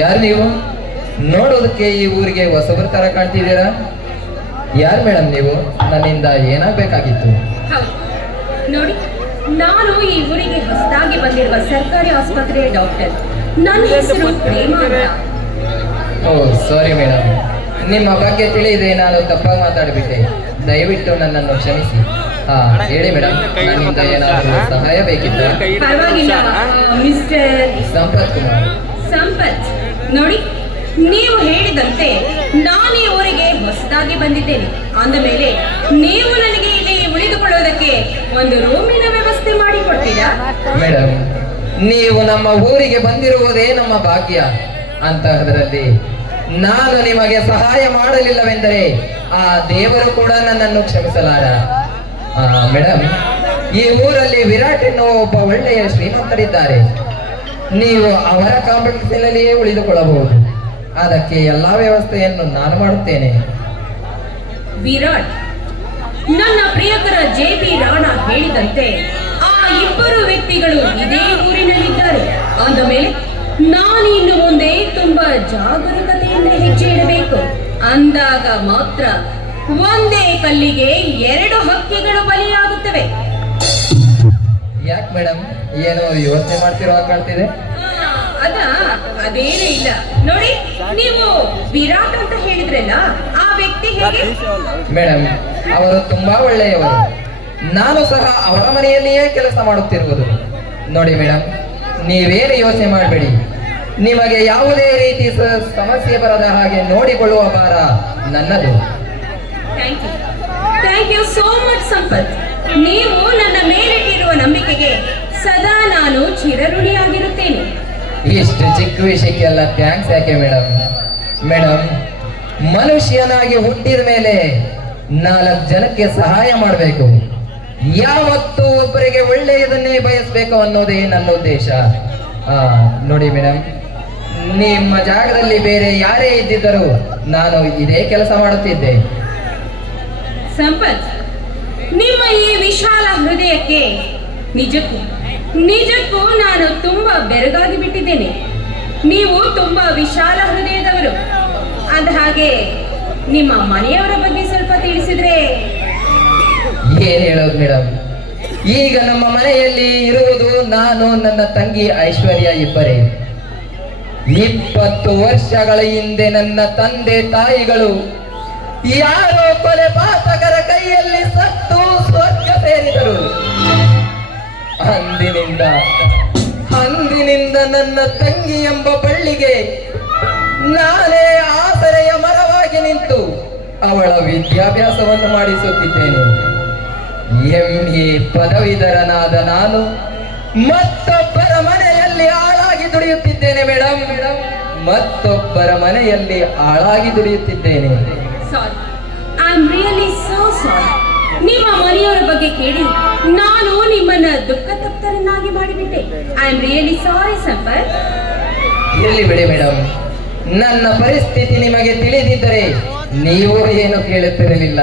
ಯಾರು ನೀವು? ನೋಡೋದಕ್ಕೆ ಈ ಊರಿಗೆ ಹೊಸಬರ ತರ ಕಾಣ್ತಿದ್ದೀರಾ. ಯಾರು ಮೇಡಮ್ ನೀವು? ನನ್ನಿಂದ ಏನಾಗಬೇಕಾಗಿತ್ತು? ಹೌದು ನೋಡಿ, ನಾನು ಈ ಊರಿಗೆ ಹೊಸದಾಗಿ ಬಂದಿರುವ ಸರ್ಕಾರಿ ಆಸ್ಪತ್ರೆಯ ಡಾಕ್ಟರ್. ನನ್ನ ಹೆಸರು ಪ್ರೇಮ ಅಂತ. ಓ ಸಾರಿ ಮೇಡಮ್, ನಿಮ್ಮ ಬಗ್ಗೆ ತಿಳಿದೆ ನಾನು ತಪ್ಪಾಗಿ ಮಾತಾಡಿಬಿಟ್ಟೆ. ದಯವಿಟ್ಟು ನನ್ನನ್ನು ಕ್ಷಮಿಸಿ. ಹಾ ಹೇಳಿ ಮೇಡಮ್, ನನ್ನಿಂದ ಏನಾದರೂ ಸಹಾಯ ಬೇಕಿತ್ತ? ಪರವಾಗಿಲ್ಲ ಮಿಸ್ಟರ್ ಸಂಪತ್ ಕುಮಾರ್. ಸಂಪತ್, ನೋಡಿ ನೀವು ಹೇಳಿದಂತೆ ನಾನು ಈ ಊರಿಗೆ ಹೊಸದಾಗಿ ಬಂದಿದ್ದೇನೆ. ಅಂದ ಮೇಲೆ ನೀವು ನನಗೆ ಇಲ್ಲಿ ಉಳಿದುಕೊಳ್ಳೋದಕ್ಕೆ ಒಂದು ರೂಮಿನ ವ್ಯವಸ್ಥೆ ಮಾಡಿಕೊಡ್ತೀರಾ? ಮೇಡಮ್, ನೀವು ನಮ್ಮ ಊರಿಗೆ ಬಂದಿರುವುದೇ ನಮ್ಮ ಭಾಗ್ಯ. ಅಂತಹದರಲ್ಲಿ ನಾನು ನಿಮಗೆ ಸಹಾಯ ಮಾಡಲಿಲ್ಲವೆಂದರೆ ಆ ದೇವರು ಕೂಡ ನನ್ನನ್ನು ಕ್ಷಮಿಸಲಾರ. ಮೇಡಮ್, ಈ ಊರಲ್ಲಿ ವಿರಾಟ್ ಎನ್ನುವ ಒಬ್ಬ ಒಳ್ಳೆಯ ಶ್ರೀಮಂತರಿದ್ದಾರೆ. ನೀವು ಅವರ ಕಾಂಪ್ಲೆಕ್ಸಿನಲ್ಲಿಯೇ ಉಳಿದುಕೊಳ್ಳಬಹುದು. ಅದಕ್ಕೆ ಎಲ್ಲಾ ವ್ಯವಸ್ಥೆಯನ್ನು ನಾನು ಮಾಡುತ್ತೇನೆ. ವಿರಾಟ್, ನನ್ನ ಪ್ರಿಯಕರ JP ರಾಣಾ ಹೇಳಿದಂತೆ ಆ ಇಬ್ಬರು ವ್ಯಕ್ತಿಗಳು ಇದೇ ಊರಿನಲ್ಲಿದ್ದಾರೆ. ಅಂದ ಮೇಲೆ ನಾನು ಇನ್ನು ಮುಂದೆ ತುಂಬಾ ಜಾಗರೂಕತೆಯಿಂದ ಹೆಜ್ಜೆ ಇಡಬೇಕು. ಅಂದಾಗ ಮಾತ್ರ ಒಂದೇ ಕಲ್ಲಿಗೆ ಎರಡು ಹಕ್ಕಿಗಳು ಬಲಿಯಾಗುತ್ತವೆ. ಯಾಕೆ ಮೇಡಮ್, ಏನೋ ಯೋಚನೆ ಮಾಡ್ತಿರೋ ಕಾಣ್ತಿದೆ? ಅದೇನೂ ಇಲ್ಲ. ನೋಡಿ, ನೀವು ವಿರಾಟ್ ಅಂತ ಹೇಳಿದ್ರಲ್ಲ, ಆ ವ್ಯಕ್ತಿ ಹೇಗೆ? ಮೇಡಮ್, ಅವರು ತುಂಬಾ ಒಳ್ಳೆಯವರು. ನಾನು ಸಹ ಅವರ ಮನೆಯಲ್ಲಿಯೇ ಕೆಲಸ ಮಾಡುತ್ತಿರುವುದು. ನೋಡಿ ಮೇಡಮ್, ನೀವೇನು ಯೋಚನೆ ಮಾಡಬೇಡಿ. ನಿಮಗೆ ಯಾವುದೇ ರೀತಿ ಸಮಸ್ಯೆ ಬರದ ಹಾಗೆ ನೋಡಿಕೊಳ್ಳುವ ಭಾರ ನನ್ನದು. Thank you so much Sampath. ನೀವು ನನ್ನ ಮೇಲಿಟ್ಟಿರುವ ನಂಬಿಕೆಗೆ ಸದಾ ನಾನು ಚಿರಋಣಿಯಾಗಿರುತ್ತೇನೆ. ಇಷ್ಟು ಚಿಕ್ಕ ವಿಷಯಕ್ಕೆಲ್ಲ ಥ್ಯಾಂಕ್ಸ್ ಯಾಕೆ ಮೇಡಮ್? ಮೇಡಮ್, ಮನುಷ್ಯನಾಗಿ ಹುಟ್ಟಿದ ಮೇಲೆ 4 ಜನಕ್ಕೆ ಸಹಾಯ ಮಾಡಬೇಕು. ಯಾವತ್ತೂ ಒಬ್ಬರಿಗೆ ಒಳ್ಳೆಯದನ್ನೇ ಬಯಸಬೇಕು ಅನ್ನೋದೇ ನನ್ನ ಉದ್ದೇಶ. ನೋಡಿ ಮೇಡಮ್, ನಿಮ್ಮ ಜಾಗದಲ್ಲಿ ಬೇರೆ ಯಾರೇ ಇದ್ದಿದ್ದರೂ ನಾನು ಇದೇ ಕೆಲಸ ಮಾಡುತ್ತಿದ್ದೆ. ಸಂಪತ್, ನಿಮ್ಮ ಈ ವಿಶಾಲ ಹೃದಯಕ್ಕೆ ನಿಜಕ್ಕೂ ನಾನು ತುಂಬಾ ಬೆರಗಾಗಿ ಬಿಟ್ಟಿದ್ದೇನೆ. ನೀವು ತುಂಬಾ ವಿಶಾಲ ಹೃದಯದವರು. ಅಂದ ಹಾಗೆ ನಿಮ್ಮ ಮನೆಯವರ ಬಗ್ಗೆ ಸ್ವಲ್ಪ ತಿಳಿಸಿದ್ರೆ. ಏನ್ ಹೇಳೋದು ಮೇಡಮ್, ಈಗ ನಮ್ಮ ಮನೆಯಲ್ಲಿ ಇರುವುದು ನಾನು, ನನ್ನ ತಂಗಿ ಐಶ್ವರ್ಯ ಇಬ್ಬರೇ. 20 ವರ್ಷಗಳ ಹಿಂದೆ ನನ್ನ ತಂದೆ ತಾಯಿಗಳು ಯಾರೋ ಕೊಲೆ ಪಾತಕರ ಕೈಯಲ್ಲಿ ಸತ್ತು ಸ್ವರ್ಗ ಸೇರಿದರು. ಅಂದಿನಿಂದ ನನ್ನ ತಂಗಿ ಎಂಬ ಬಳ್ಳಿಗೆ ನಾನೇ ಆಸರೆಯ ಮರವಾಗಿ ನಿಂತು ಅವಳ ವಿದ್ಯಾಭ್ಯಾಸವನ್ನು ಮಾಡಿಸುತ್ತಿದ್ದೇನೆ. MA ಪದವೀಧರನಾದ ನಾನು ಮತ್ತೊಬ್ಬರ ಮನೆಯಲ್ಲಿ ಆಳಾಗಿ ದುಡಿಯುತ್ತಿದ್ದೇನೆ ಮೇಡಮ್. ಮತ್ತೊಬ್ಬರ ಮನೆಯಲ್ಲಿ ಆಳಾಗಿ ದುಡಿಯುತ್ತಿದ್ದೇನೆ. ನಿಮ್ಮ ಮನೆಯವರ ಬಗ್ಗೆ ಕೇಳಿ ನಾನು ನಿಮ್ಮನ್ನ ದುಃಖ ತಪ್ತರನ್ನಾಗಿ ಮಾಡಿಬಿಟ್ಟೆ. I am really sorry Sampath. ಇರಲಿ ಬಿಡಿ ಮೇಡಮ್, ನನ್ನ ಪರಿಸ್ಥಿತಿ ನಿಮಗೆ ತಿಳಿದಿದ್ದರೆ ನೀವು ಏನು ಕೇಳುತ್ತಿರಲಿಲ್ಲ,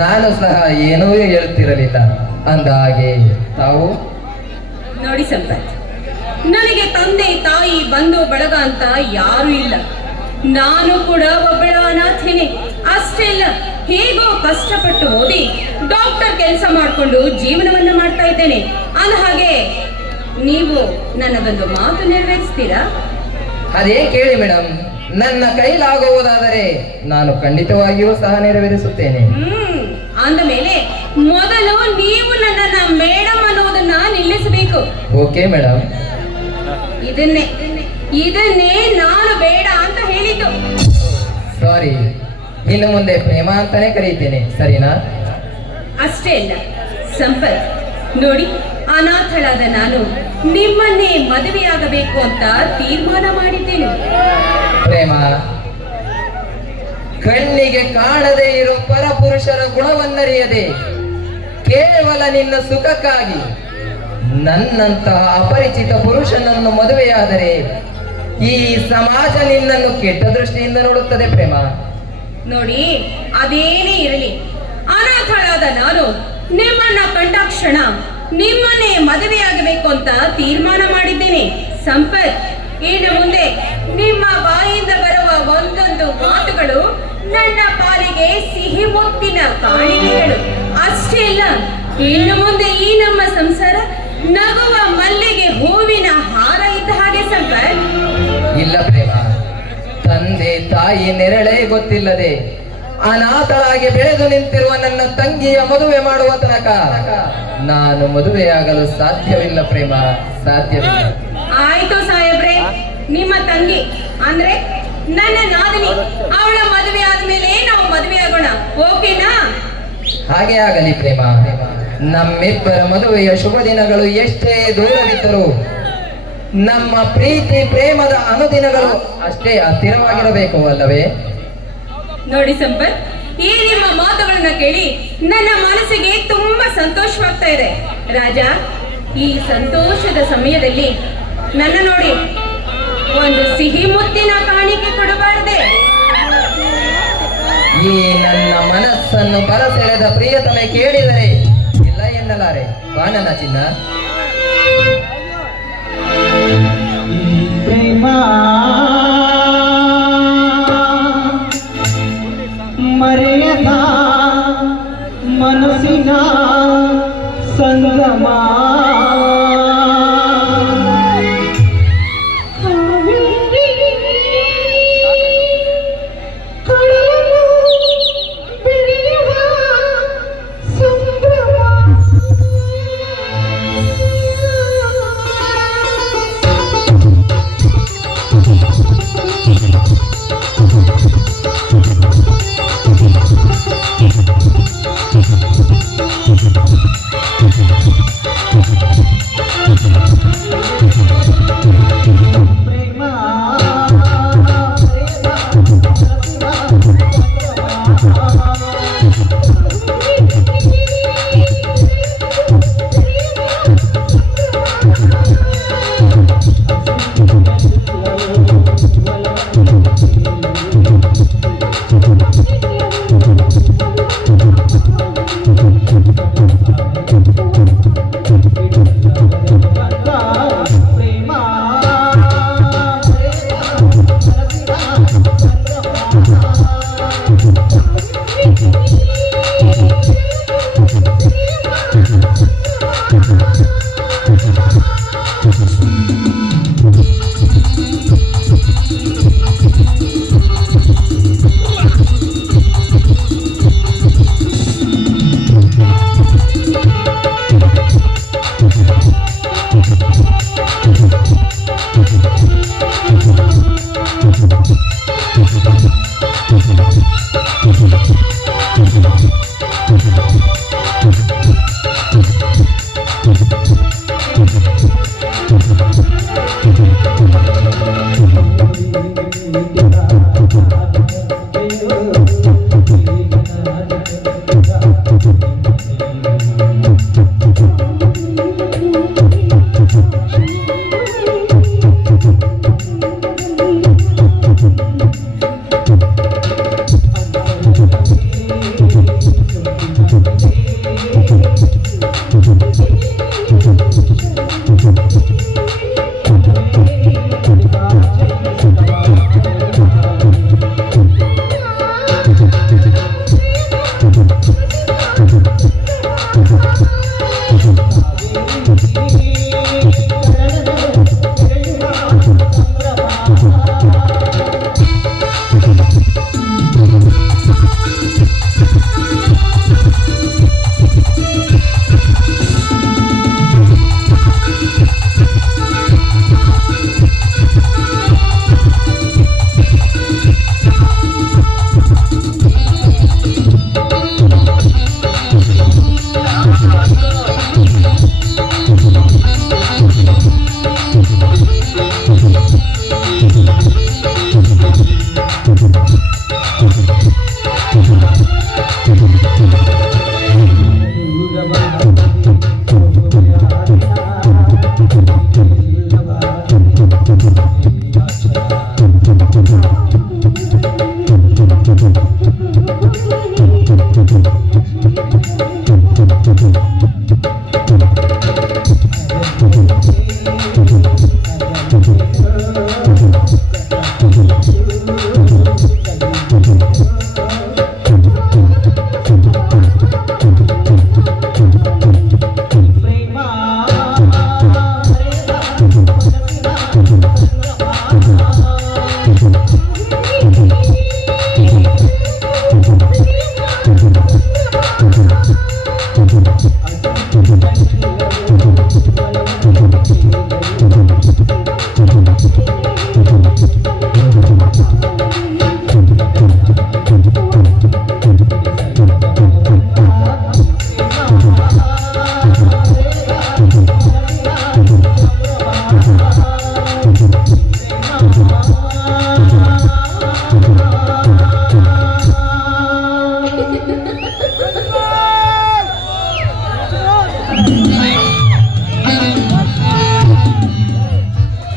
ನಾನು ಸಹ ಏನೂ ಹೇಳುತ್ತಿರಲಿಲ್ಲ. ಅಂದ ಹಾಗೆ ತಾವು ನೋಡಿ ಸಂಪತ್, ನನಗೆ ತಂದೆ ತಾಯಿ ಬಂಧು ಬಳಗ ಅಂತ ಯಾರು ಇಲ್ಲ. ನಾನು ಕೂಡ ಒಬ್ಬಳ ಅನಾಥೇನೆ. ಅಷ್ಟೇ ಅಲ್ಲ, ಹೇಗೋ ಕಷ್ಟಪಟ್ಟು ಓದಿ ಡಾಕ್ಟರ್ ಕೆಲಸ ಮಾಡಿಕೊಂಡು ಜೀವನವನ್ನ ಮಾಡ್ತಾ ಇದ್ದೇನೆ. ಅಂದ ಹಾಗೆ ನೀವು ನನ್ನದೊಂದು ಮಾತು ನೆರವೇರಿಸ್ತೀರಾ? ಅದೇ ಕೇಳಿ ಮೇಡಮ್, ನನ್ನ ಕೈಲಾಗುವುದಾದರೆ ನಾನು ಖಂಡಿತವಾಗಿಯೂ ಸಹ ನೆರವೇರಿಸುತ್ತೇನೆ. ಅಂದ ಮೇಲೆ ಮೊದಲು ನೀವು ನನ್ನನ್ನ ಮೇಡಮ್ ಅನ್ನೋದನ್ನ ನಿಲ್ಲಿಸಬೇಕು. Okay madam. ಇದನ್ನೇ ನಾನು ಬೇಡ ಅಂತ ಹೇಳಿದ್ದು. ಸಾರಿ, ಇನ್ನು ಮುಂದೆ ಪ್ರೇಮ ಅಂತಾನೆ ಕರೀತೇನೆ, ಸರಿನಾ? ಅಷ್ಟೇ ಅಲ್ಲ ಸಂಪತ್, ನೋಡಿ, ಅನಾಥಳಾದ ನಾನು ನಿಮ್ಮನ್ನೇ ಮದುವೆಯಾಗಬೇಕು ಅಂತ ತೀರ್ಮಾನ ಮಾಡಿದ್ದೇನೆ. ಪ್ರೇಮ, ಕಣ್ಣಿಗೆ ಕಾಣದೇ ಇರೋ ಪರಪುರುಷರ ಗುಣವನ್ನರಿಯದೆ ಕೇವಲ ನಿನ್ನ ಸುಖಕ್ಕಾಗಿ ನನ್ನಂತಹ ಅಪರಿಚಿತ ಪುರುಷನನ್ನು ಮದುವೆಯಾದರೆ ಈ ಸಮಾಜ ನಿನ್ನನ್ನು ಕೆಟ್ಟ ದೃಷ್ಟಿಯಿಂದ ನೋಡುತ್ತದೆ. ಪ್ರೇಮ, ನೋಡಿ, ಅದೇನೇ ಇರಲಿ, ಅನಾಥಳಾದ ನಾನು ನಿಮ್ಮನ್ನ ಕಂಡಾಕ್ಷಣ ನಿಮ್ಮನ್ನೇ ಮದುವೆಯಾಗಬೇಕು ಅಂತ ತೀರ್ಮಾನ ಮಾಡಿದ್ದೇನೆ. ಸಂಪತ್, ಇನ್ನು ಮುಂದೆ ನಿಮ್ಮ ಬಾಯಿಂದ ಬರುವ ಒಂದೊಂದು ಮಾತುಗಳು ನನ್ನ ಪಾಲಿಗೆ ಸಿಹಿ ಮುತ್ತಿನ ಕಾಣಿಕೆಗಳು. ಅಷ್ಟೇ ಅಲ್ಲ, ಇನ್ನು ಮುಂದೆ ಈ ನಮ್ಮ ಸಂಸಾರ ನಗುವ ಮಲ್ಲಿಗೆ ಹೂವಿನ ಹಾರ ಇದ್ದ ಹಾಗೆ ಸಂಪತ್. ಇಲ್ಲ ಪ್ರೇಮ, ತಂದೆ ತಾಯಿ ನೆರಳೇ ಗೊತ್ತಿಲ್ಲದೆ ಅನಾಥಳಾಗಿ ಬೆಳೆದು ನಿಂತಿರುವ ನನ್ನ ತಂಗಿಯ ಮದುವೆ ಮಾಡುವ ತನಕ ನಾನು ಮದುವೆಯಾಗಲು ಸಾಧ್ಯವಿಲ್ಲ ಪ್ರೇಮ, ಸಾಧ್ಯವಿಲ್ಲ. ಆಯ್ತು ಸಾಹೇಬ್ರೆ, ನಿಮ್ಮ ತಂಗಿ ಅಂದ್ರೆ ನನ್ನ ನಾದಿನಿ ಅವಳ ಮದುವೆ ಆದ್ಮೇಲೆ ನಾವು ಮದುವೆ ಆಗೋಣ, ಓಕೆನಾ? ಹಾಗೆ ಆಗಲಿ ಪ್ರೇಮ. ನಮ್ಮಿಬ್ಬರ ಮದುವೆಯ ಶುಭ ದಿನಗಳು ಎಷ್ಟೇ ದೂರವಿದ್ದರೂ ನಮ್ಮ ಪ್ರೀತಿ ಪ್ರೇಮದ ಅನುದಿನಗಳು ಅಷ್ಟೇ ಹತ್ತಿರವಾಗಿರಬೇಕು ಅಲ್ಲವೇ? ನೋಡಿ ಸಂಪತ್, ಈ ನಿಮ್ಮ ಮಾತುಗಳನ್ನ ಕೇಳಿ ನನ್ನ ಮನಸ್ಸಿಗೆ ತುಂಬಾ ಸಂತೋಷವಾಗ್ತಾ ಇದೆ. ರಾಜ, ಈ ಸಂತೋಷದ ಸಮಯದಲ್ಲಿ ನನ್ನ ನೋಡಿ ಒಂದು ಸಿಹಿ ಮುತ್ತಿನ ಕಾಣಿಕೆ ಕೊಡಬಾರದೆ? ಈ ನನ್ನ ಮನಸ್ಸನ್ನು ಬರಸೆಳೆದ ಪ್ರಿಯತಮೆ ಕೇಳಿದರೆ ಇಲ್ಲ ಎನ್ನಲಾರೆ. ಬಾ ನನ್ನ ಚಿನ್ನ. ಪ್ರೇಮ ಮರೆಯದ ಮನಸ್ಸಿನ ಸಂಗಮ,